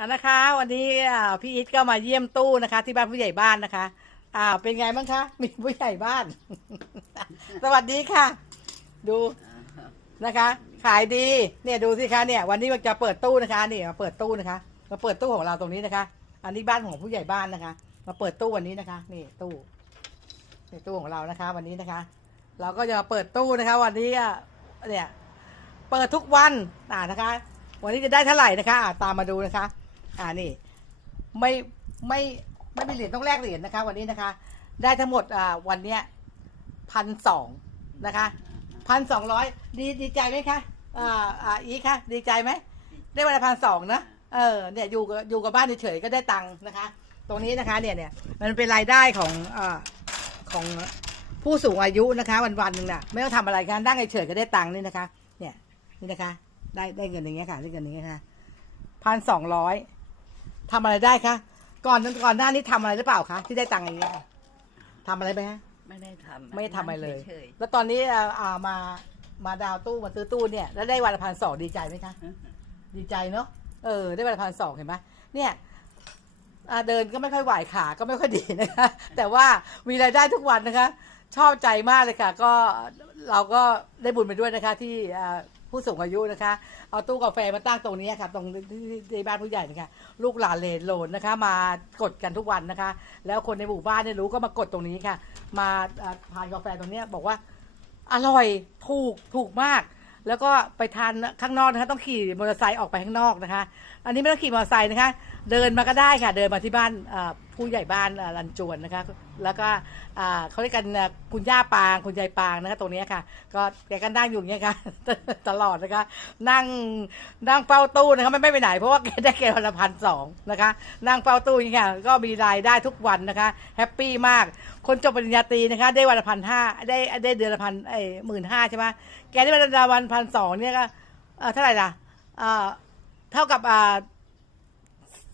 อะนะคะ วันนี้อ่าพี่อิทก็มาเยี่ยมตู้นะคะ ที่บ้านผู้ใหญ่บ้านนะคะอ่าเป็นไงบ้างคะมีผู้ใหญ่บ้าน สวัสดีค่ะ ดูนะคะ ขายดีเนี่ยดูสิคะเนี่ยวันนี้มันจะเปิดตู้นะคะนี่มาเปิดตู้นะคะมาเปิดตู้ของเราตรงนี้นะคะ อันนี้บ้านของผู้ใหญ่บ้านนะคะ มาเปิดตู้วันนี้นะคะ นี่ตู้นี่ตู้ของเรานะคะ วันนี้นะคะ เราก็จะมาเปิดตู้นะคะ วันนี้เนี่ยเปิดทุกวันอ่านะคะ วันนี้จะได้เท่าไหร่นะคะ ตามมาดูนะคะ อ่านี่ไม่ไม่ไม่มีเหรียญต้องแลกเหรียญนะคะ วันนี้นะคะ ได้ทั้งหมดอ่าวันเนี้ยพันสองนะคะพันสองร้อยดีดีใจไหมคะอ่าอ่าอีคะดีใจไหมได้วันละพันสองนะเออเนี่ยอยู่กับอยู่กับบ้านเฉยๆก็ได้ตังค์นะคะ ตรงนี้นะคะเนี่ยเนี่ยมันเป็นรายได้ของอ่าของผู้สูงอายุนะคะ วันวันๆหนึ่งน่ะไม่ต้องทำอะไรกันนั่งเฉยๆก็ได้ตังค์นี่นะคะ เนี่ยนี่นะคะ ได้ได้เงินอย่างเงี้ยค่ะได้เงินอย่างเงี้ยค่ะพันสองร้อย ทำอะไรได้คะก่อนก่อนหน้านี้ทำอะไรหรือเปล่าคะที่ได้ตังค์อย่างเงี้ยค่ะทำอะไรไปฮะ ไม่ได้ทำไม่ได้ทำอะไรเลยฉยแล้วตอนนี้อ่าอ่ามามาดาวตู้มาซื้อตู้เนี่ยแล้วได้วันละพันสองดีใจไหมคะ ดีใจเนาะเออ ได้วันละพันสองเห็นไหมเนี่ยอ่าเดินก็ไม่ค่อยไหวขาก็ไม่ค่อยดีนะคะ แต่ว่ามีรายได้ทุกวันนะคะ ชอบใจมากเลยค่ะ ก็เราก็ได้บุญไปด้วยนะคะ ที่อ่า ผู้สูงอายุนะคะ เอาตู้กาแฟมาตั้งตรงนี้ค่ะ ตรงที่บ้านผู้ใหญ่นะคะลูกหลานเลนโหลนนะคะ มากดกันทุกวันนะคะ แล้วคนในหมู่บ้านเนี่ยรู้ก็มากดตรงนี้ค่ะ มาทานกาแฟตรงนี้บอกว่าอร่อยถูกถูกมาก แล้วก็ไปทานข้างนอกนะคะ ต้องขี่มอเตอร์ไซค์ออกไปข้างนอกนะคะ อันนี้ไม่ต้องขี่มอเตอร์ไซค์นะคะ เดินมาก็ได้ค่ะ เดินมาที่บ้านอ่ผู้ใหญ่บ้านลันจวนนะคะ แล้วก็เขาเรียกกันคุณย่าปางคุณยายปางนะคะตรงนี้ค่ะ ก็แกก็นั่งอยู่อย่างเงี้ยค่ะตลอดนะคะ นั่งนั่งเฝ้าตู้นะคะไม่ไม่ไปไหนเพราะว่าแกได้แกวันละพันสองนะคะ นั่งเฝ้าตู้อย่างเงี้ยก็มีรายได้ทุกวันนะคะแฮปปี้มาก คนจบปริญญาตรีนะคะ ได้วันละพันห้าได้ได้เดือนละพันไอ้หมื่นห้าใช่ไหมแกได้วันละวันพันสองเนี่ยก็เท่าไหร่ล่ะเท่ากับ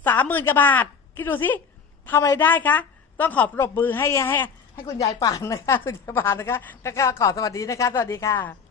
สามหมื่นกว่าบาทคิดดูสิ ทำอะไรได้คะ ต้องขอปรบมือให้ให้ให้คุณยายปานนะคะ คุณยายปานนะคะก็ก็ขอสวัสดีนะคะ สวัสดีค่ะ